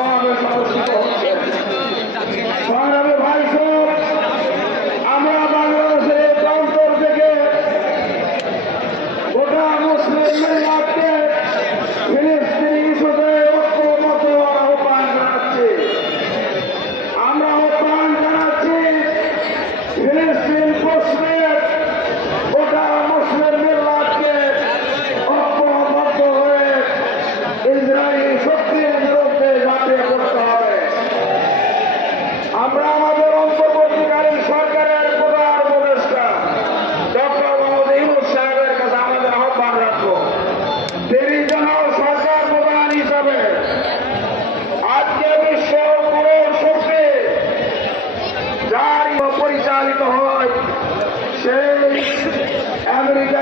সমাবেশ অনুষ্ঠিত হচ্ছে। সংগ্রামী ভাই সব, আমরা বাংলাদেশের প্রান্তর থেকে গোটা মুসলিম মিল্লাতকে ফিলিস্তিনি ইস্যুতে ঐক্যবদ্ধ হওয়ার আহ্বান জানাচ্ছি। আমরা আহ্বান জানাচ্ছি ফিলিস্তিন প্রশ্নে গোটা মুসলিম মিল্লাতকে ঐক্যবদ্ধ হয়ে ইসরায়েলি শক্তির বিরুদ্ধে ঝাঁপিয়ে পড়তে হবে। আমরা আমাদের অন্তর্বর্তীকালীন সরকারের প্রধান উপদেষ্টা ডক্টর মোহাম্মদ ইউনূস সাহেবের কাছে আমাদের আহ্বান রাখবো, তিনি যেন সরকার প্রধান হিসাবে আজকে বিশ্ব পুরো শক্তি যার পরিচালিত হয় সেই আমেরিকা